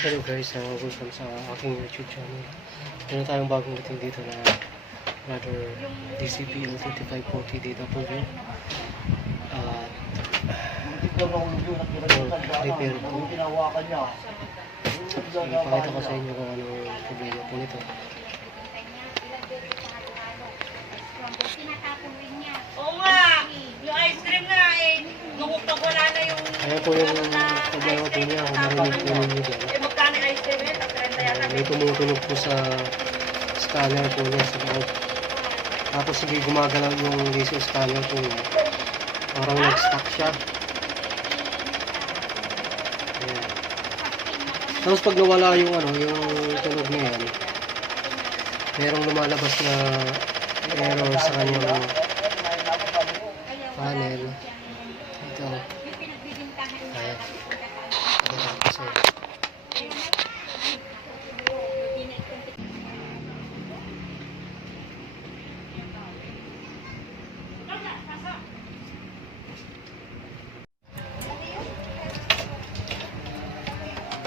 Hello guys, welcome sa aking YouTube channel. Meron tayong bagong dating dito na Brother DCP L3540DW repair po. Ipakita ko sa inyo kung ano problema po nito. Oo nga, yung ice cream nga nung pag wala na yung... Ayan po yung problema po niya, kung marinig po ninyo dyan. Magkano yung ice cream May tumutunog po sa scanner po niya sa loob. Tapos hindi gumagalaw yung laser scanner po niya. Parang nag-stuck siya. Ayan. Tapos pag nawala yung yung tunog na yan, merong lumalabas na error sa kanyang panel. Ito. Ayan. Kasi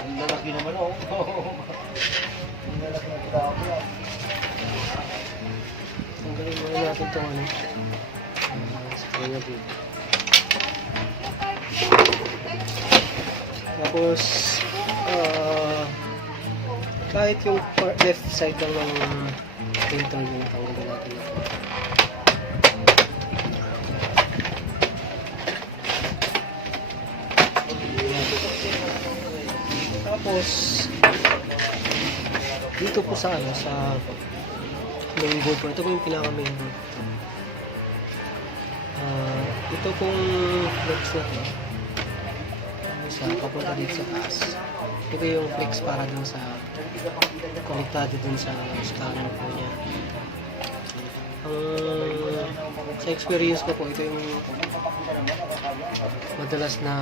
Ang lalaki naman oh. Ang lalaki na tao yan. tanggalin muna natin itong sa kanya dito. Tapos kahit yung left side lang ng filter yung tanggalin natin ito. Tapos dito po sa sa main board po. Ito po yung pinaka main board. Ito pong flex na to. Isa papunta dito sa taas. Ito yung flex para dun sa konektado dun sa scanner po niya. Sa experience ko po, ito yung madalas na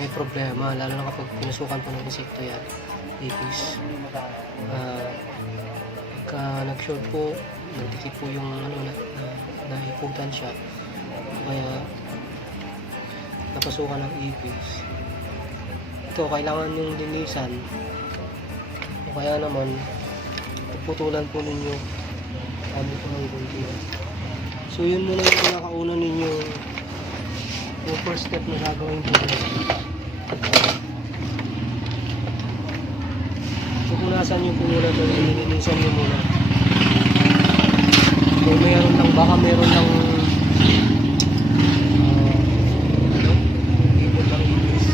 may problema, lalo na kapag pinusukan po ng insekto yan, apis. Pagka nag-short po, nagdikit po yung naikutan siya, kaya napasukan ng apis. Ito, kailangan yung linisan, o kaya naman puputulan po ninyo kami po ng gunting. So yun muna yung pinakauna ninyo, yung first step na gagawin po. Pupunasan nyo po muna ito, ilinisan nyo muna. Kung mayroon lang, baka mayroon lang ibon lang ibis,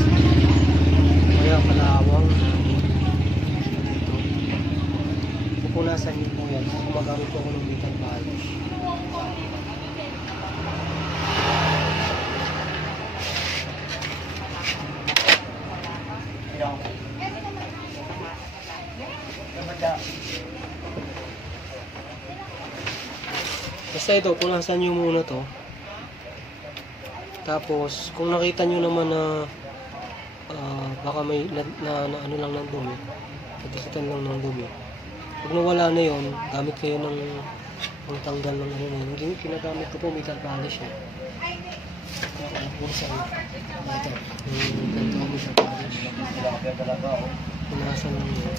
kaya kalawang dito. Pupunasan nyo po yan, gumagamit po ako ng metal polish. Basta ito, punasan nyo muna to. Tapos, kung nakita nyo naman na baka may ano lang ng dumi, nagkisitan lang ng dumi. Pag nawala na yon, gamit kayo ng pangtanggal ng ano na yun. Hindi, kinagamit ko po metal polish eh. Punasan ito. Yung ganito ang metal polish. Punasan lang yun.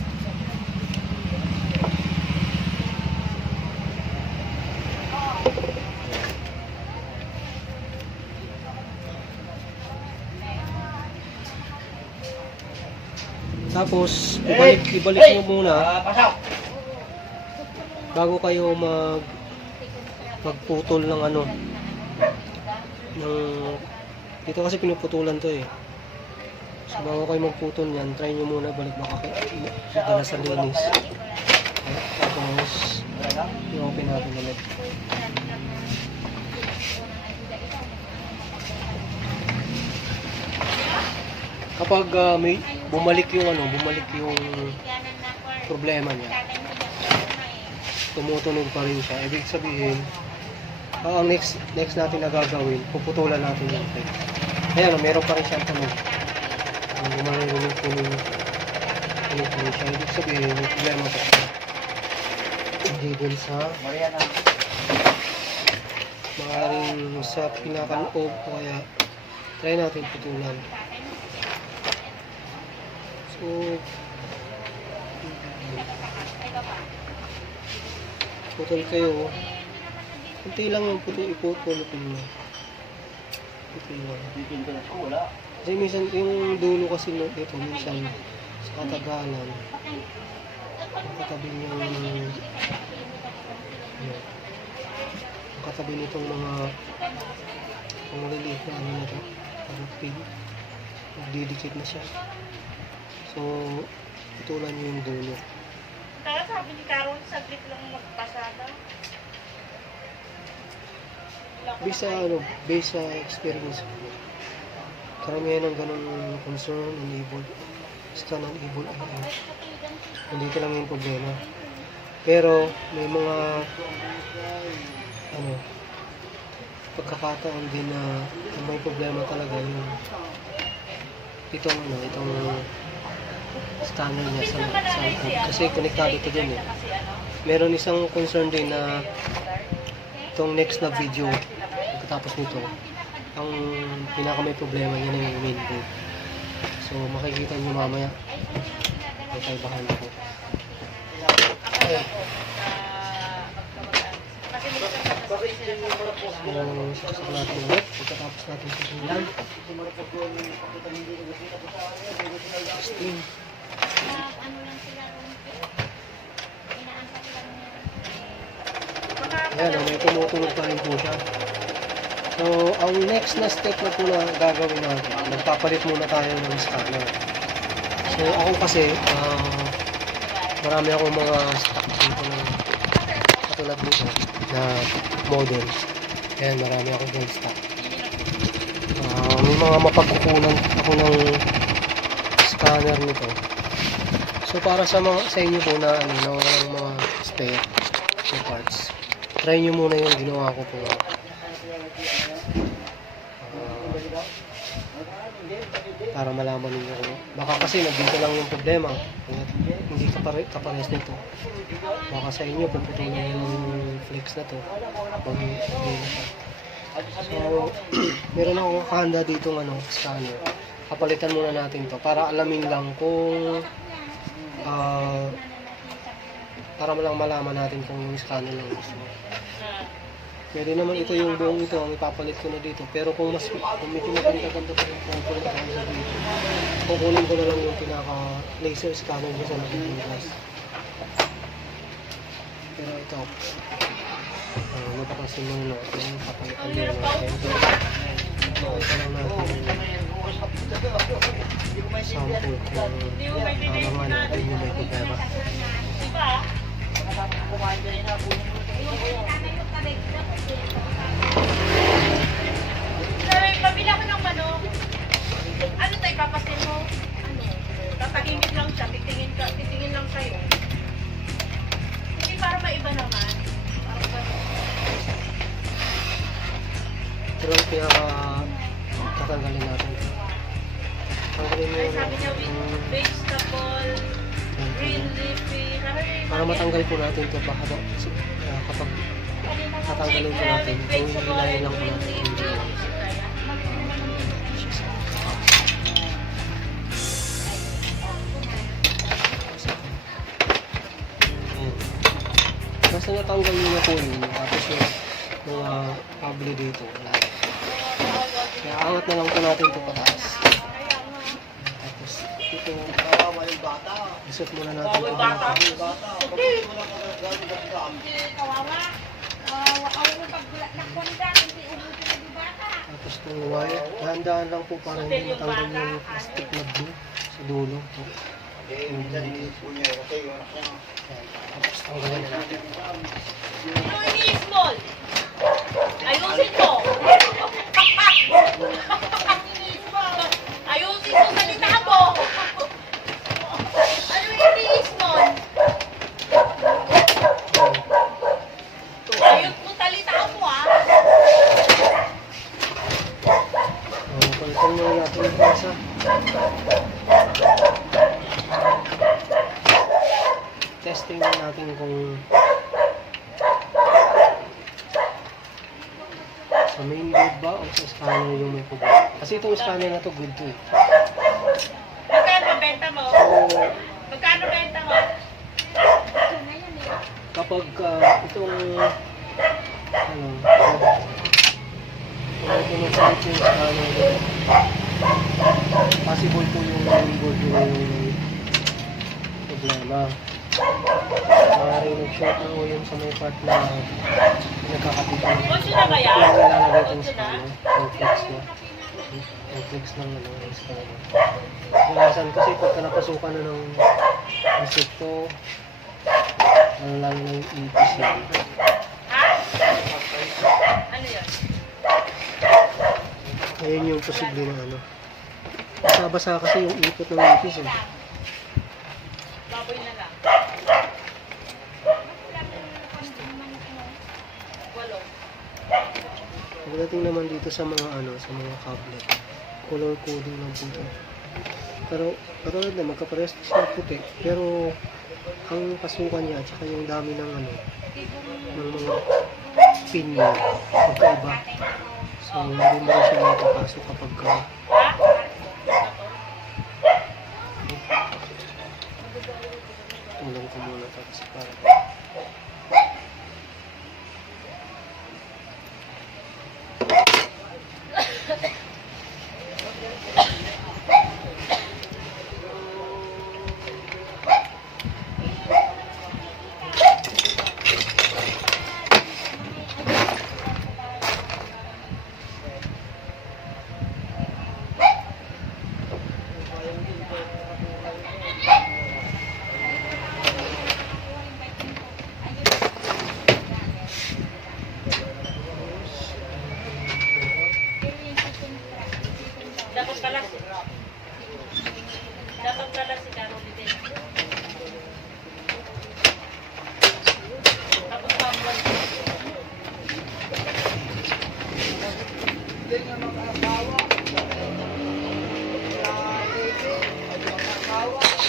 Tapos, ibalik nyo muna bago kayo magputol ng dito kasi pinuputulan to eh. So, bago kayo magputol yan, try nyo muna balik baka dala sa linis. Tapos, i-open natin ulit. Kapag may bumalik yung problema niya, tumutunog pa rin siya, ibig sabihin ang next natin na gagawin, puputulan natin yung flex. Ayan, meron pa rin siyang tunog. Marinig po siya, ibig sabihin may problema pa siya. Hindi dun sa maaaring sa pinakaloob, o kaya try natin putulan. So putol kayo, kunti lang yung ipupulot mo. Kunti lang. Titin ka na siya, wala. Kasi minsan yung dulo kasi ito, minsan sa katagalan, katabi niyang katabi nitong mga pangliliit na ano na ito, parang pin, nagdidikit na siya. So, putulan niyo yung dulo. Kaya sabi ni Carol, saglit lang magpasada. Based sa experience ko. Karamihan ng ganun concern and evil. Basta ng evil ay nandito lang yung problema. Pero may mga pagkakataon din na may problema talaga yung itong scanner niya sa likod. Kasi konektado ito din eh. Meron isang concern din na itong next na video pagkatapos nito, ang pinaka may problema yun yung mainboard. So makikita nyo mamaya may kaibahan ako. So saksak natin ulit pagkatapos natin susulan. 16. Ayan, may tumutunog pa rin po siya. So, ang next na step na po na gagawin natin, magpapalit muna tayo ng scanner. So, ako kasi, marami akong mga stock dito na katulad nito na model. Ayan, marami akong gold stock. May mga mapagkukunan ako ng scanner nito. So, para sa inyo po na walang mga spare parts, try nyo muna yung ginawa ko po. Para malaman ninyo ko. Baka kasi nandito lang yung problema. Hindi kapares nito. Baka sa inyo puputulan yung flex na to. So, meron akong kahanda dito scanner. Kapalitan muna natin to para alamin lang kung para lang malaman natin kung yung scanner lang gusto mo. Pwede naman ito yung buong ito ang ipapalit ko na dito. Pero kung medyo maganda-ganda pa yung control na kaya dito, kukunin ko na lang yung pinaka laser scanner ko sa naging glass. Pero ito, napakasin muna natin yung papalitan muna natin. Ito lang natin sample kung mga natin yung may problema. Pabila ko ng manok. Ano tayo, papasin mo? Tatahimik lang siya, titingin lang sa'yo. Hindi para maiba naman. Ito lang tatanggalin natin. Tanggalin mo Ay, sabi niya, with vegetable, green leafy. para matanggal po natin ito kapag tatanggalin po natin ito, hilahin lang po natin yung video. Basta natanggal nyo na po yun, tapos yung mga kable dito, wala. Kaya angat na lang po natin ito pataas. Tapos ito, isot muna natin ito. Tapos itong wire, dahan-dahan lang po para hindi matanggal yung plastic na blue sa dulo. Tapos tanggalin na natin. Ano ini-small? Ayusin mo! Ayusin mo, salita mo! Ano ini-small? Ayos mo, salita mo Palitan muna natin yung pasa. Testing na natin kung sa mainboard ba o sa scanner yung may problema. Kasi itong scanner na to good to eh. Magkano benta mo? So, Magkano benta mo? kapag itong ano, pumasakit yung scanner nito, possible po yung mainboard yung problema. Maaaring nag-short ang ulo sa may part na nagkakapitan. Kotse na kaya? Yung ilalagay itong Kotse na? scanner, yung flex niya. Yung flex ng ano, yung scanner. Kadalasan kasi pagka napasukan na ng insekto, lalo na yung ipis yan. Ha? Ano yun? Ayun yung posible na ano. Basa-basa kasi yung ipot ng ipis eh. Baboy na lang. 8. Pagdating naman dito sa mga ano, sa mga cabinet, color coding lang po ito. Pero katulad na magkaparehas siya puti, pero ang pasukan niya at saka yung dami ng ano, ng mga pin niya, magkaiba. So hindi mo rin siya makapasok kapag tulong ko muna tapos para Dapat pala si Carol din. Tapos pambuan.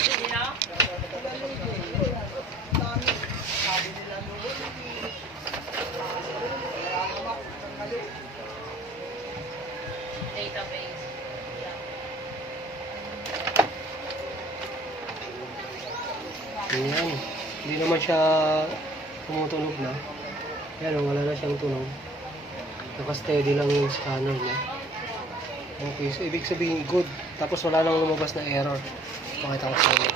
Hindi na? Database. ayan. Hindi naman siya tumutunog na. Pero wala na siyang tunog. Naka-steady lang yung scanner niya. Okay, so ibig sabihin good. Tapos wala nang lumabas na error. Pakita ko sa inyo.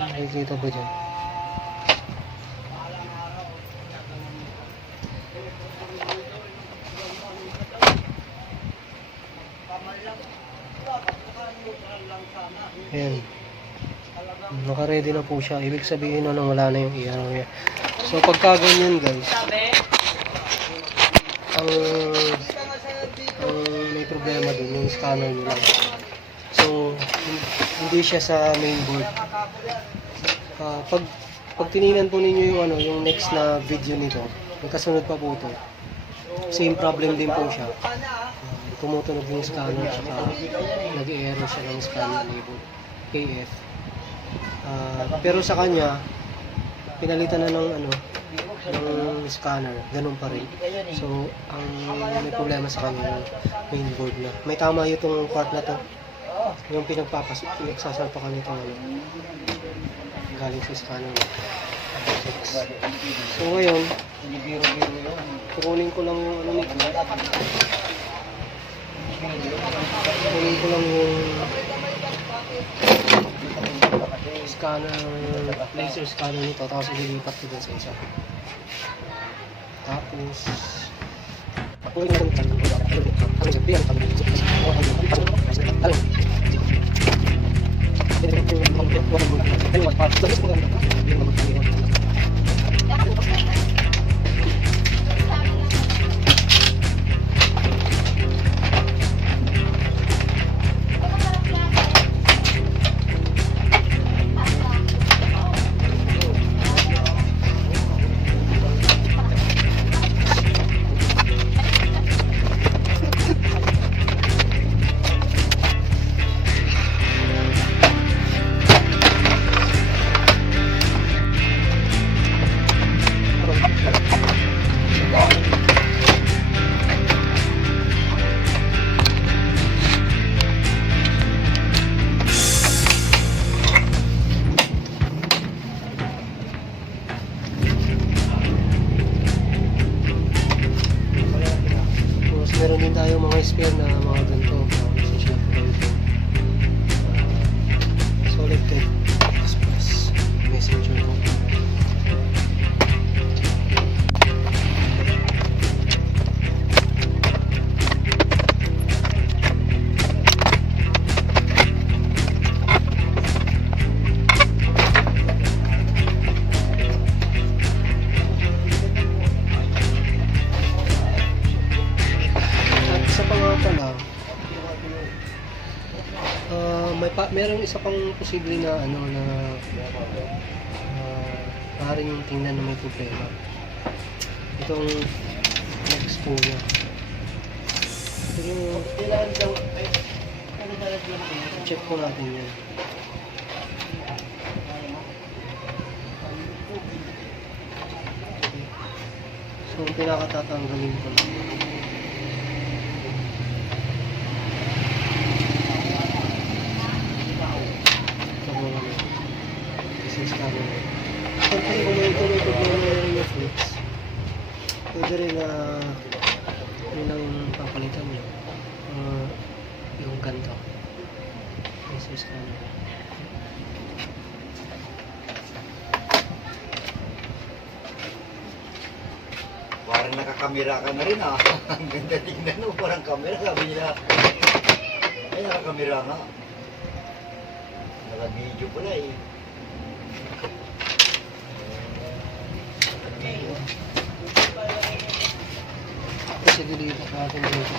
Nakikita ba dyan? Ayan. Naka-ready na po siya. Ibig sabihin na wala na yung error niya. So pagka ganyan guys, Sabi? ang may problema dun yung scanner nyo lang. So hindi siya sa mainboard. Pag tinignan po ninyo yung ano, yung next na video nito, magkasunod pa po ito. Same problem din po siya. Tumutunog yung scanner at nag-error siya ng scanner label KF. Pero sa kanya pinalitan na ng ano, ng scanner, ganun pa rin. So ang may problema sa kanya yung mainboard na. May tama yung part na to. Yung pinagsasalpakan nito ano, galing sa scanner. So ngayon, kukunin ko lang yung ano nito. Kunin ko lang yung scanner, laser scanner nito, tapos ililipat ko dun sa isa. Tapos kunin ko meron din tayo mga spare na mga ganito. Nasa-share ko lang ito. Solid Tech Express Messenger ko. At isa pa nga pala, meron isa pang posible na ano na maaaring yung tingnan na may problema. Itong next po niya. Pero check po natin yan. So, ang pinakatatanggalin ko lang. Ito po lang. Business camera. Siyempre, kung may problema na yung Netflix, pwede rin na yun ang papalitan nyo. Yung ganito. Business camera. Parang nakakamera ka na rin ah. Ang ganda tingnan mo, parang camera. Sabi nila, ay nakakamera nga. Naka-video pala eh. Kasi dilipat natin dito.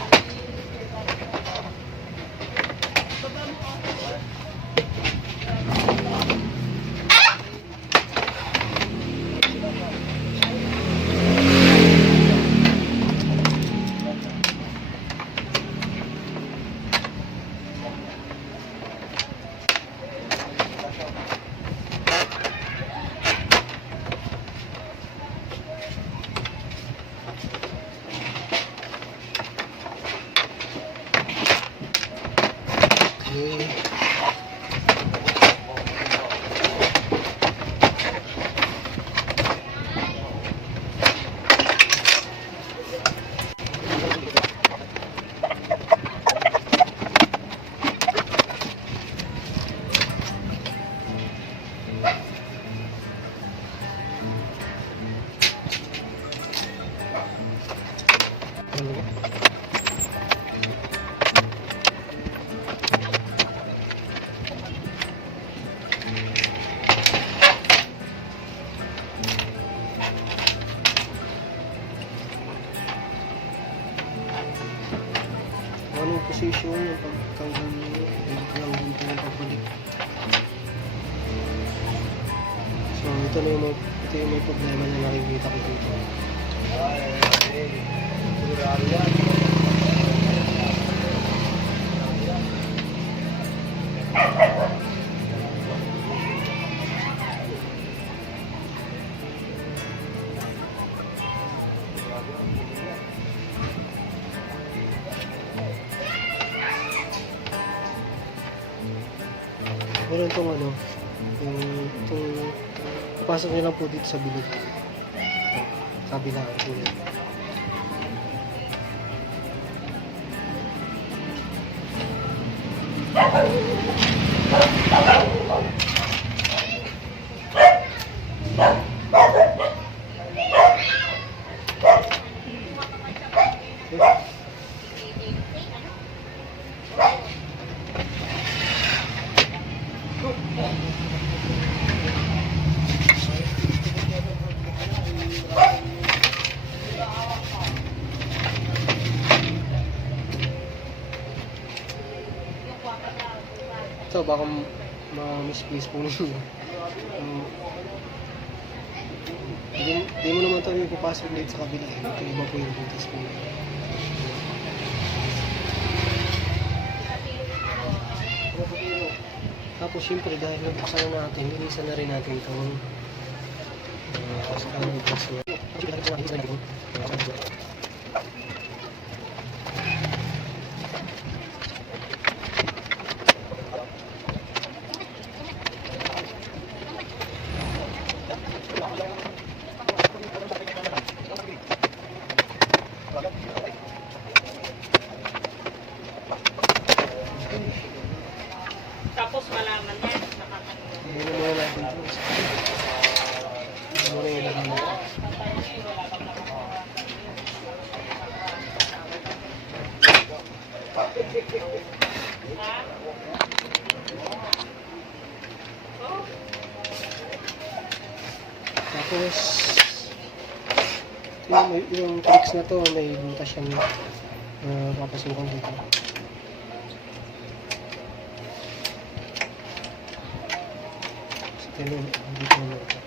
Okay. Anong position yung pagtanggal nyo, yung dito yung pagbalik. So ito yung may problema na nakikita ko dito. Ay, okay. Sigurado yan. Meron itong ano, itong papasok nyo lang po dito sa bilog. Kabila ang tulad. Ito, baka ma-misplace po ninyo. Hindi mo naman ito yung papasok dito sa kabila. Ito iba po yung butas po. Tapos syempre dahil nabuksan na natin, ilisan na rin natin itong scan box niya. Ha? Oh, Tapos, yung tricks na to, may butas siyang papasukan dito. So, ganun, dito na ito.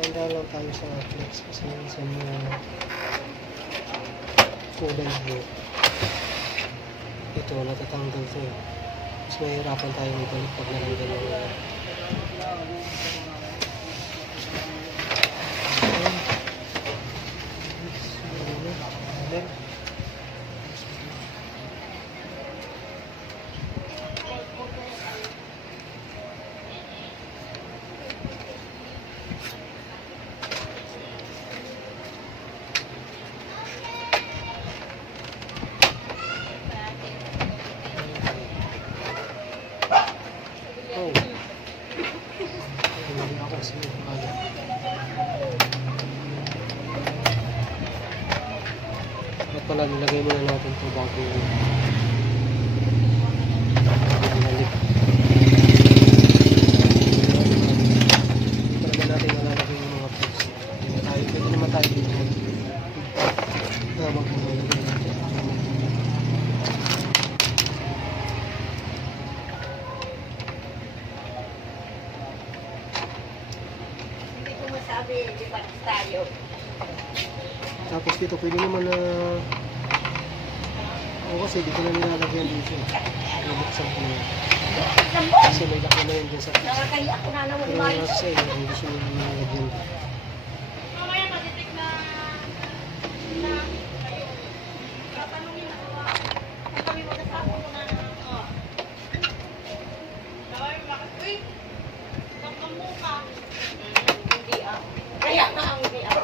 Handa lang tayo sa flex kasi minsan kulay mo. Ito, natatanggal to eh. Mas mahirapan tayo magbalik pag nalanggal yung oh. Hindi ako kasi kaya. At pala nilagay muna natin ito bago balik. Para natin nalalagay yung mga posts. Pwede naman tayo dito maglalagay natin. hindi ko masabi, di ba tayo? Tapos dito pwede naman na kasi di ko na nilalagyan dito. Nabuksan ko na yun. Kasi may laki na yun dun sa pizza. Nakakaya ako na naman Pero may. nasa sa inyo, hindi siya nilalagyan. Mamaya matitik na kayo. Tatanungin ako. Kung kami magkasama mo na. Oh. Daway, bakit? Uy! Pagkamu ka. Hindi ako. Kaya nga hindi ako.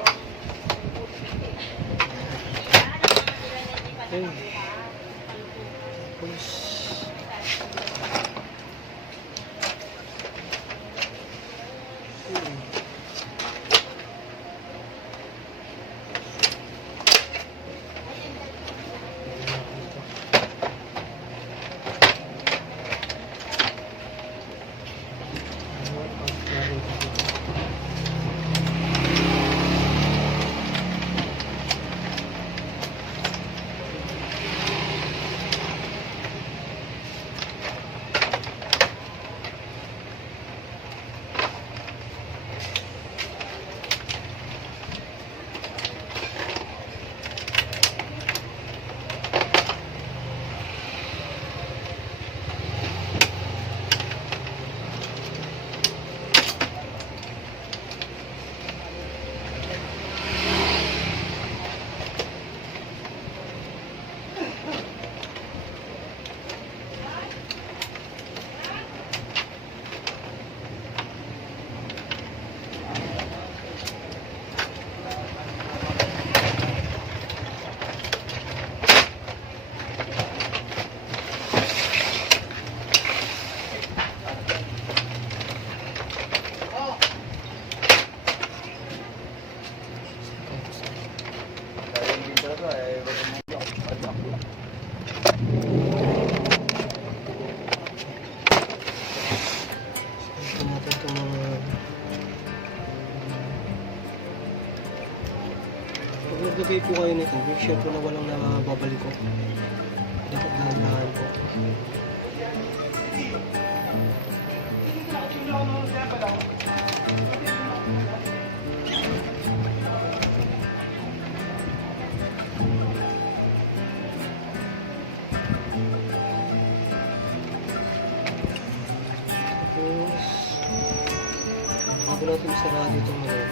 Okay. Tapos, ito natin itong mga pag naglagay po kayo nito, make sure po na walang nakababalik ko. Dapat dahan-dahan po. Tapos, bago natin sarado itong mga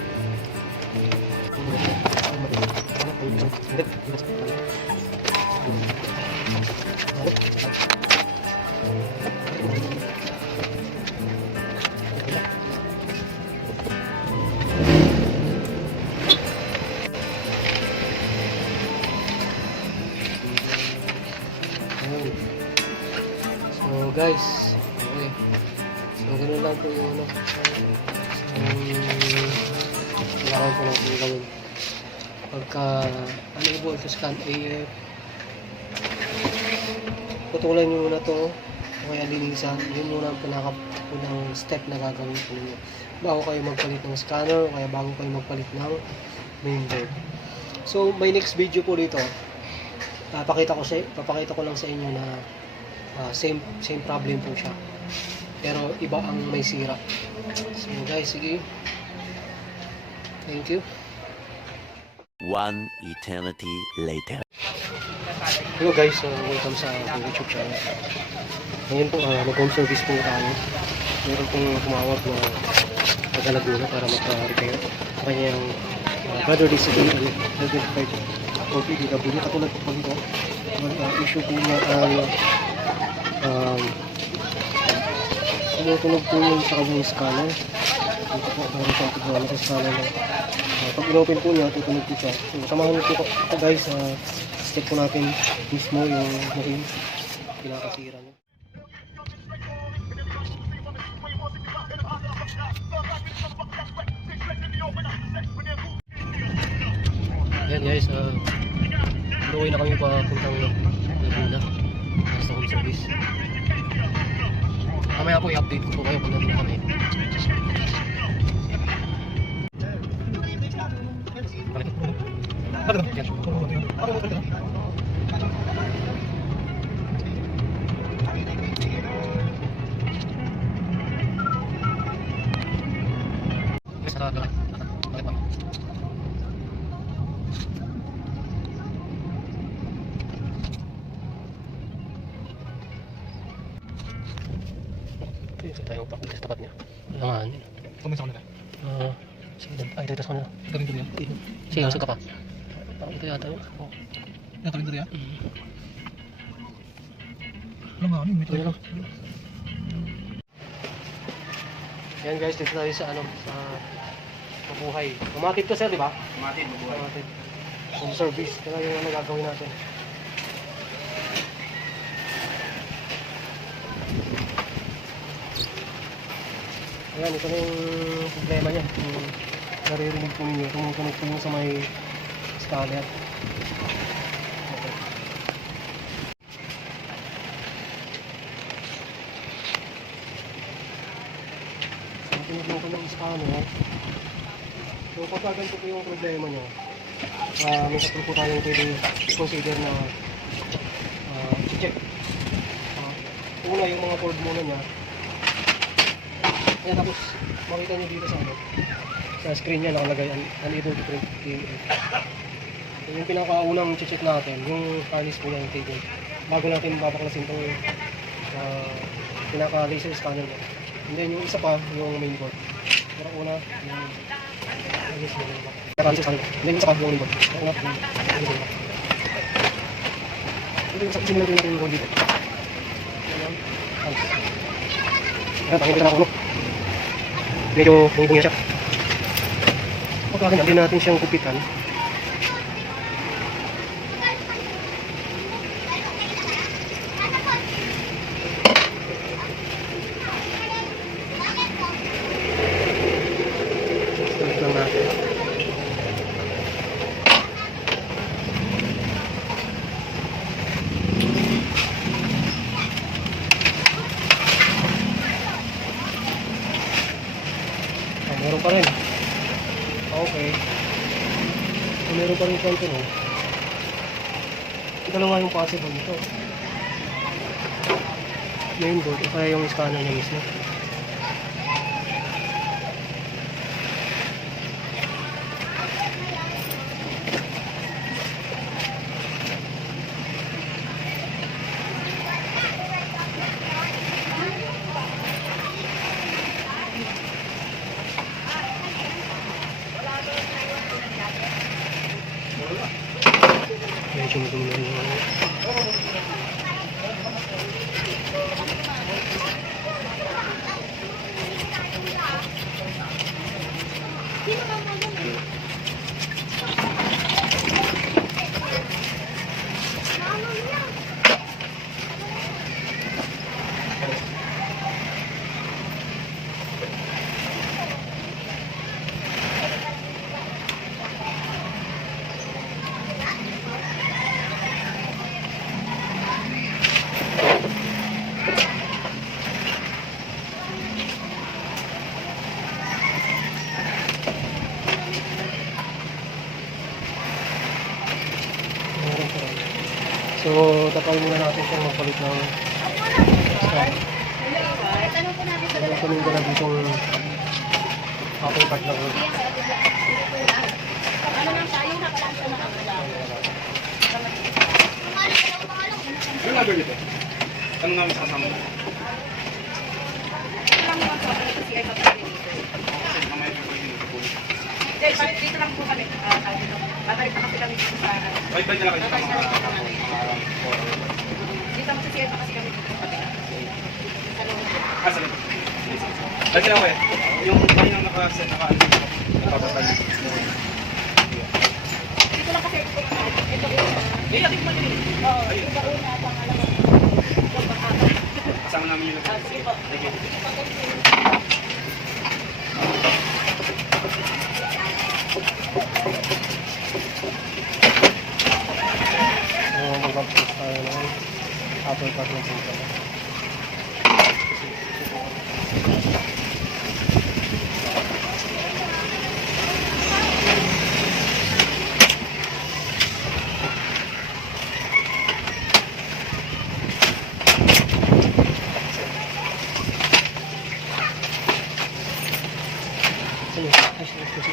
Ayun. So guys, okay. So ganun lang po yung ano. Kailangan ko lang po gawin. Pagka unable to scan AF, putulan nyo muna to o kaya linisan. Yun muna ang pinaka-unang step na gagawin po ninyo bago kayo magpalit ng scanner o kaya bago kayo magpalit ng mainboard. So my next video po dito, papakita ko lang sa inyo na same problem po siya, pero iba ang may sira. So guys, sige, thank you. One eternity later. Hello guys, welcome sa YouTube channel. Ngayon po, mag-home service po tayo. Meron pong tumawag na taga-Laguna para maka-repair sa kanyang brother disability o PDW. Katulad po dito, issue po niya ang tumutunog po yun sa kanyang scanner. Dito po, meron siyang tignan sa scanner na pag in-open po niya, tutunog po siya. So, samahan niyo po ito guys, check po natin mismo yung machine pinakasira niya. Ayan guys, luwi na kami papuntang Laguna sa home service. Mamaya po i-update ko po kayo kung nandun kami. Ito tayo papunta sa tapat niya. Langan. Comment sa kanila. Sige, ay dito sa kanila. Galing doon yan. Sige, usag ka pa. Parang ito yata yun. Oh. Yan, galing doon yan. Alam nga, ano yung Ito na lang. Ayan guys, dito tayo sa sa Mabuhay. Mamatid to sir, di ba? Mamatid, mabuhay. Mamatid. Home service. Kaya yung gagawin natin. Ayan, ito na yung problema niya. Yung naririnig po ninyo. Tumutunog po yung sa may scanner. Okay. So, tumutunog po yung scanner. So, pagka ganito po yung problema niya, may tatlo po tayong pwede consider na i-check. Una, yung mga cord muna niya. Ayan, tapos makita nyo dito sa screen niya nakalagay unable to print PMA. So, yung pinakaunang check natin, yung harness po niya, yung cable, bago natin babaklasin itong pinaka-laser scanner niya. And then yung isa pa, yung main board. Pero una, yung harness mo niya. Pinaka-laser scanner. And then yung isa pa, yung main board. Pero una, yung harness mo niya. Ito yung sa similar natin yung board dito. Ayan, harness. Ayan, pakita na ako, no? Medyo bungibong niya siya. Pagkakin natin natin siyang kupitan. Kulit lang natin. Meron pa rin. Okay. So, meron pa rin siyang tunog. Dalawa yung possible nito. Main board o kaya yung scanner niya mismo. Medyo madumi na rin yung So, tapay muna natin siyang magpalit ng stand. Tanong po natin sa Meron kaming dala ditong upper part ng wood. ano nang tayo na pala sa mga Ano nga gawin ito? Ano nga mas kasama? Dito lang po kami. Babalik na kasi kami dito sa... Bye-bye na lang kayo sa mga Dito mo sa CI pa kasi kami dito sa kabila. Sa loob. Sige. Lagi lang ko eh. Yung kayo naka-set, naka-babatan. Dito lang kasi ito. Ito una. Ating mo din. Oo, ito una. Pangalawa. Ito pang-apat. Kasama namin yung Sige po. Thank you. So, mag-upload tayo ng upper part ng wood. Ayun, ay, sige, sige.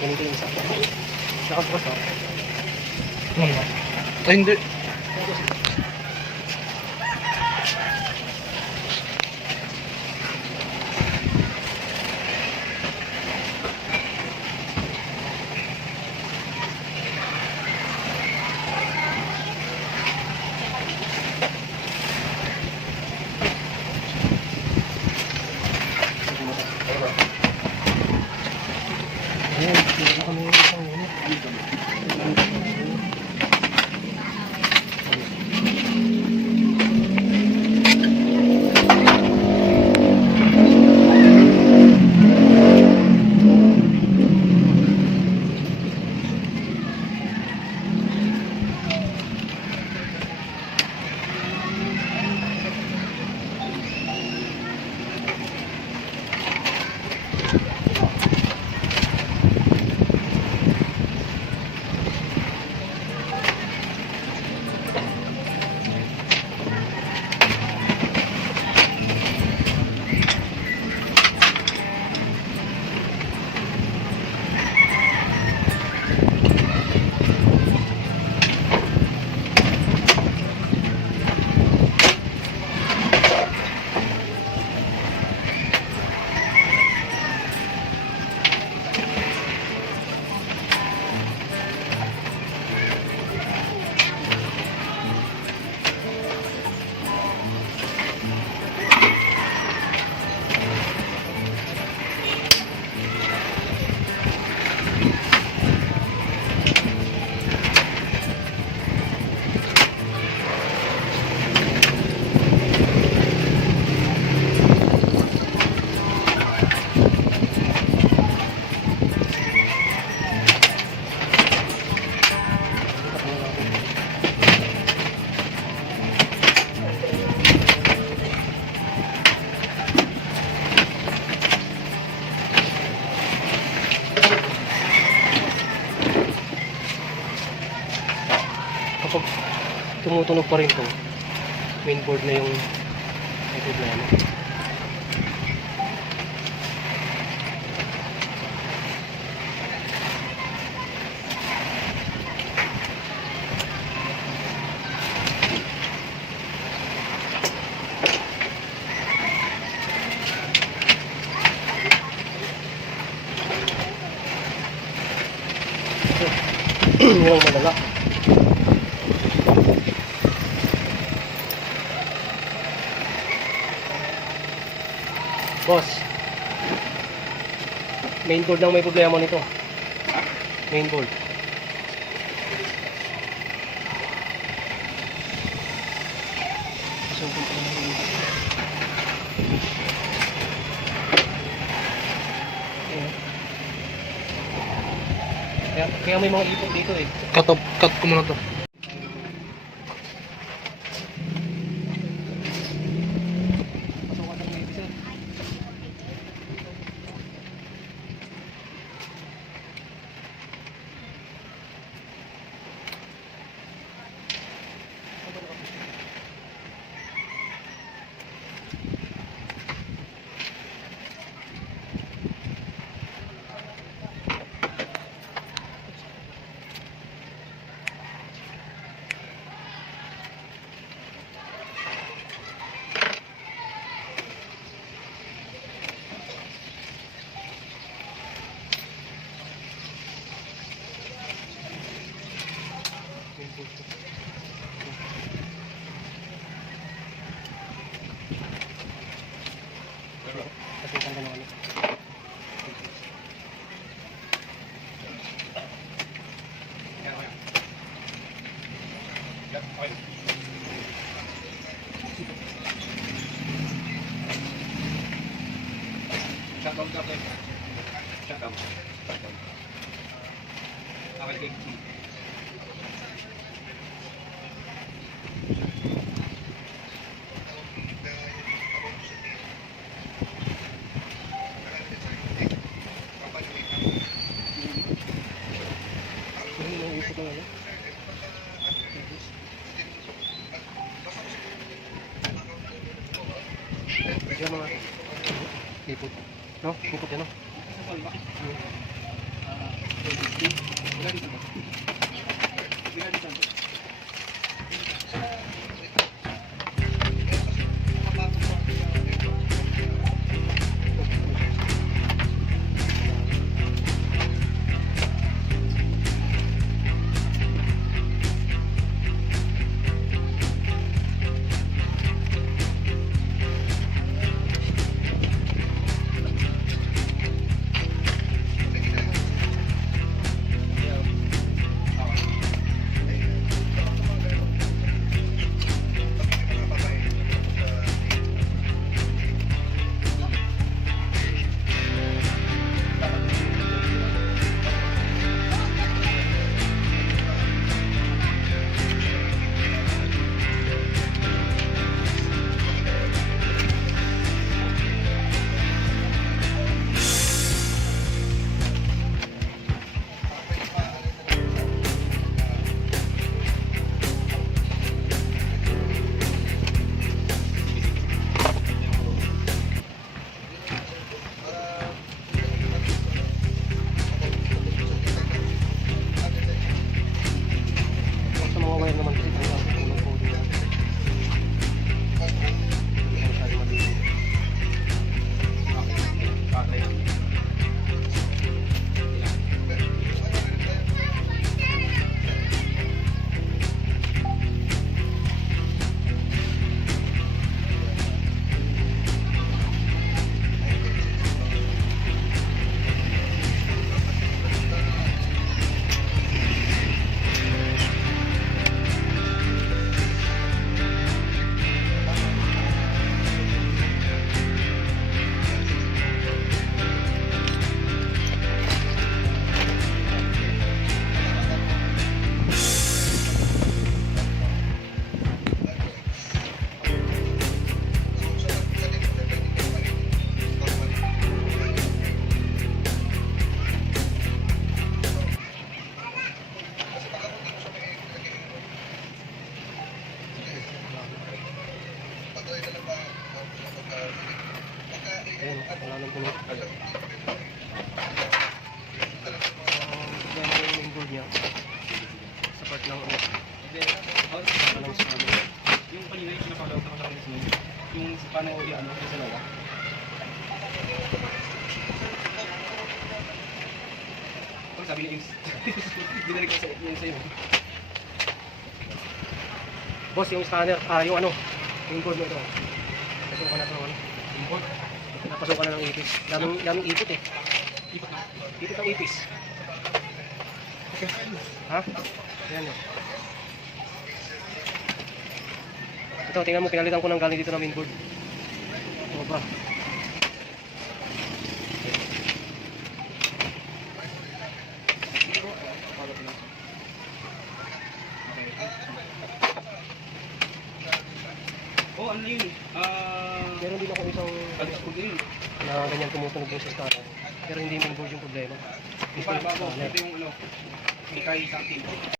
Ganito yung isa. Nakabukas ako. Ano ba? Ay, hindi. Ayan, hindi na kami yung isang unit. Kapag tumutunog pa rin to, mainboard na yung may problema. Yun ang malala. Boss, mainboard lang may problema nito. Mainboard. Pasok ko lang dito. Kaya may mga ipot dito eh. Cut ko muna to. Pasukan ng Navy, sir. puto. Kasi ang ganda ng ano. Yan, okay. Yan, okay. Shut down, shut down. Shut down. Shut down. Okay, okay. Yung naiipot na ano. Yan mga ipot. No? Ipot yan, no? Sa mga wire naman kasi ang tulog po dito. Hindi masyado maliit. Ayan, wala nang puno. Yan po yung main board niya. Sa part ng ano. Walang scammer. Yung kanina yung pinapagawag ko lang yung paano yung ano, yung sa lawa. Kung sabi niya yung binalik ko sa yung sa'yo. Boss, yung scanner, yung ano, yung board mo ito. Pasukan na ito ng ano. Import. Napasukan na ng ipis. Daming ipit eh. Ipot na. Ipit ang ipis. Ha? Ayan o. Ito, tingnan mo, pinalitan ko ng galing dito na mainboard. Sobra. Oh, ano yun? Meron din ako isang Pag-upload yun. na ganyan tumutunog yung sa scanner. Pero hindi mainboard yung problema. Ito yung ano, Mikay something.